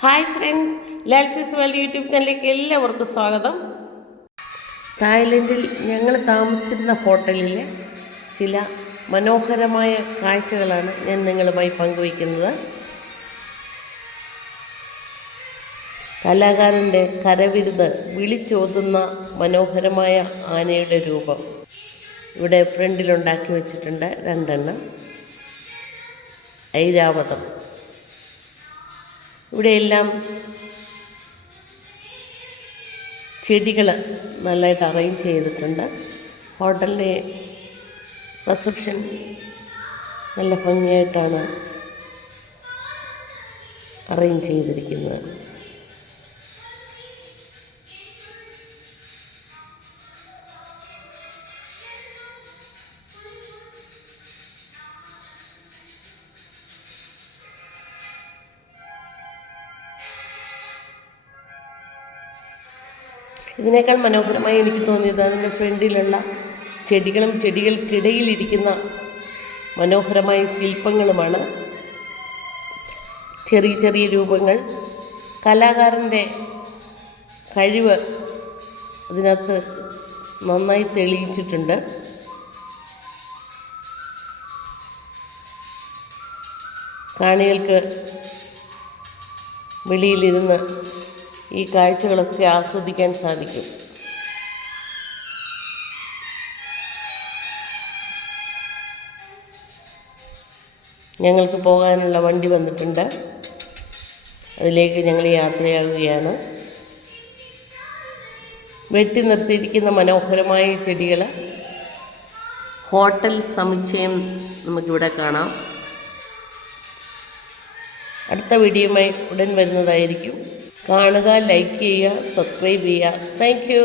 Hi friends, ലാൽസീസ് world YouTube ചാനലിലേക്ക് എല്ലാവർക്കും സ്വാഗതം. തായ്ലൻഡിൽ ഞങ്ങൾ താമസിച്ചിരുന്ന ഹോട്ടലിലെ ചില മനോഹരമായ കാഴ്ചകളാണ് ഞാൻ നിങ്ങളുമായി പങ്കുവയ്ക്കുന്നത്. കലാകാരൻ്റെ കരവിരുത് വിളിച്ചോതുന്ന മനോഹരമായ ആനയുടെ രൂപം ഇവിടെ ഫ്രണ്ടിലുണ്ടാക്കി വച്ചിട്ടുണ്ട്. 2 എണ്ണം. ഐരാവതം. ഇവിടെയെല്ലാം ചെടികൾ നല്ലതായിട്ട് അറേഞ്ച് ചെയ്തിട്ടുണ്ട്. ഹോട്ടലിൻ്റെ റിസപ്ഷൻ നല്ല ഭംഗിയായിട്ടാണ് അറേഞ്ച് ചെയ്തിരിക്കുന്നത്. ഇതിനേക്കാൾ മനോഹരമായി എനിക്ക് തോന്നിയത് അതിൻ്റെ ഫ്രണ്ടിലുള്ള ചെടികളും ചെടികൾക്കിടയിലിരിക്കുന്ന മനോഹരമായ ശില്പങ്ങളുമാണ്. ചെറിയ ചെറിയ രൂപങ്ങൾ, കലാകാരൻ്റെ കഴിവ് അതിനകത്ത് നന്നായി തെളിയിച്ചിട്ടുണ്ട്. കാണികൾക്ക് വെളിയിലിരുന്ന് ഈ കാഴ്ചകളൊക്കെ ആസ്വദിക്കാൻ സാധിക്കും. ഞങ്ങൾക്ക് പോകാനുള്ള വണ്ടി വന്നിട്ടുണ്ട്. അതിലേക്ക് ഞങ്ങൾ യാത്രയാകുകയാണ്. വെട്ടി നിർത്തിയിരിക്കുന്ന മനോഹരമായ ചെടികൾ, ഹോട്ടൽ സമുച്ചയം നമുക്കിവിടെ കാണാം. അടുത്ത വീഡിയോയുമായി ഉടൻ വരുന്നതായിരിക്കും. കാണുക, ലൈക്ക് ചെയ്യുക, സബ്സ്ക്രൈബ് ചെയ്യുക. Thank you.